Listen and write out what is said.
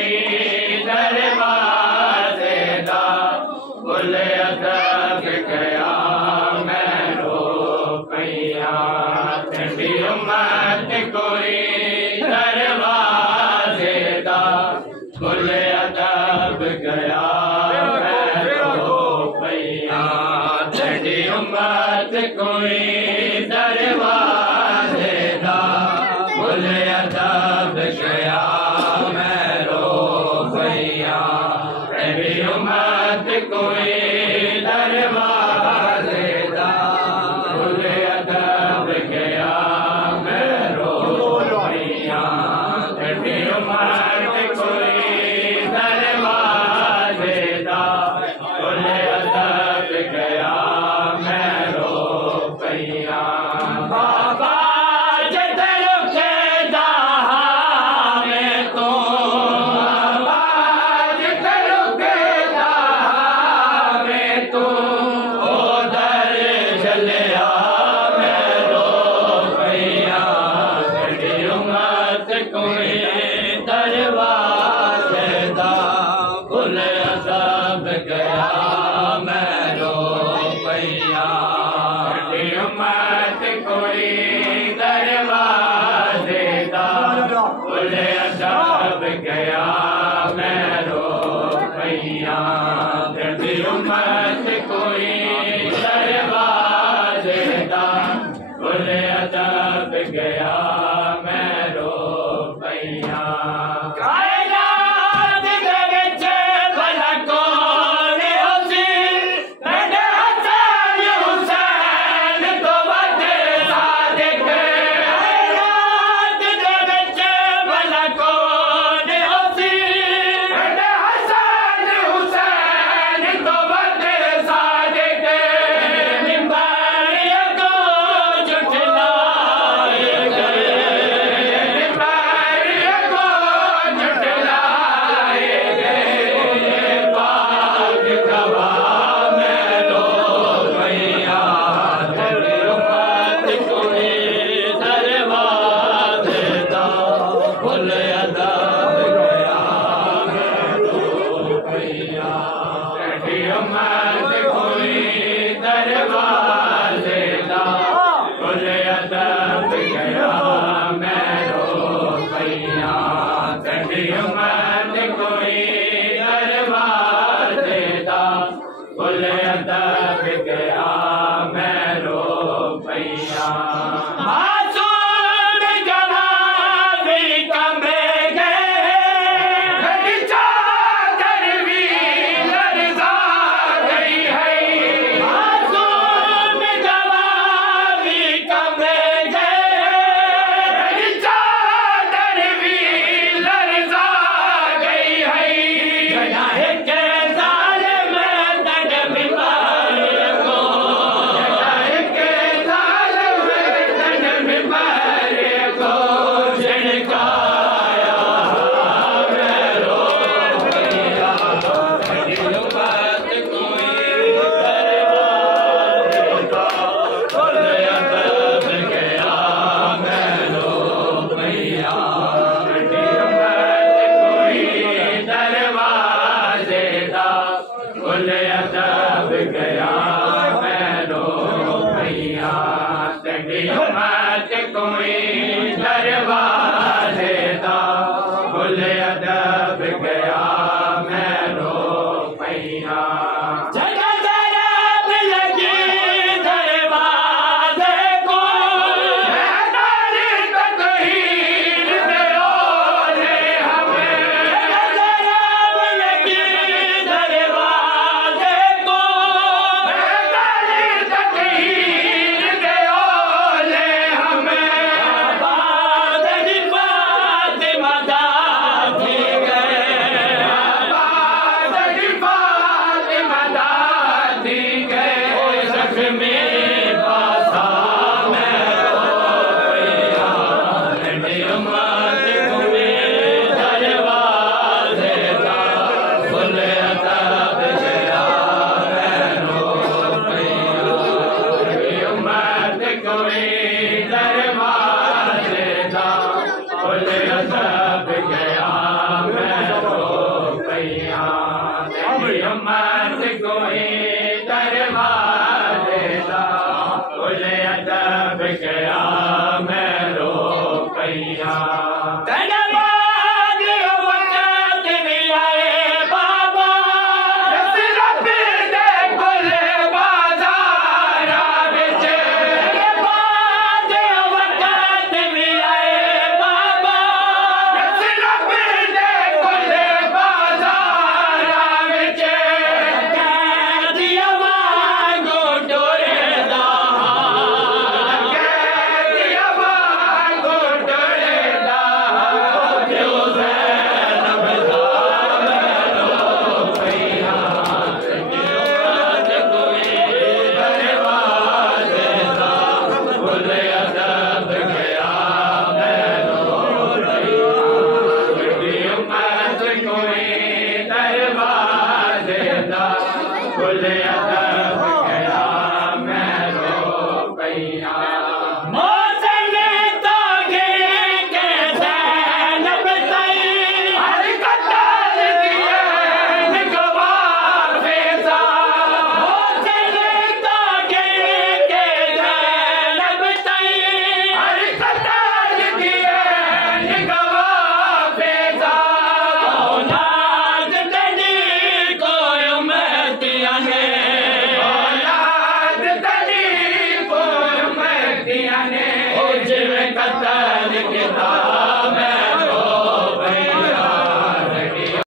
कोई दरवाजे दा गुल अदब गया मैं रो पैया तेरी उम्मत कोई दरवाजे दा गुल अदब गया मैं रो पैया तेरी उम्मत कोई दरवाजे दा गुल अदब गया मैं रो पैया तेरी उम्मत कोई दरवाजे दा गुल अदब गया मैं रो पैया तेरी उम्मत कोई दरवाजे दा गुल अदब गया मैं रो पैया बाबा उम्मत कोई दरवाजे दा गुल अदब गया मैं रो पैया तेरी उम्मत कोई दरवाजे दा गुल अदब गया मैं रो पैया उम्मत कोई दरवाजे दा गुल अदब गया मैं रो पैया तेरी उम्मत कोई दरवाजे दा गुल अदब गया मैं रो पैया मासूम जवानी कमे के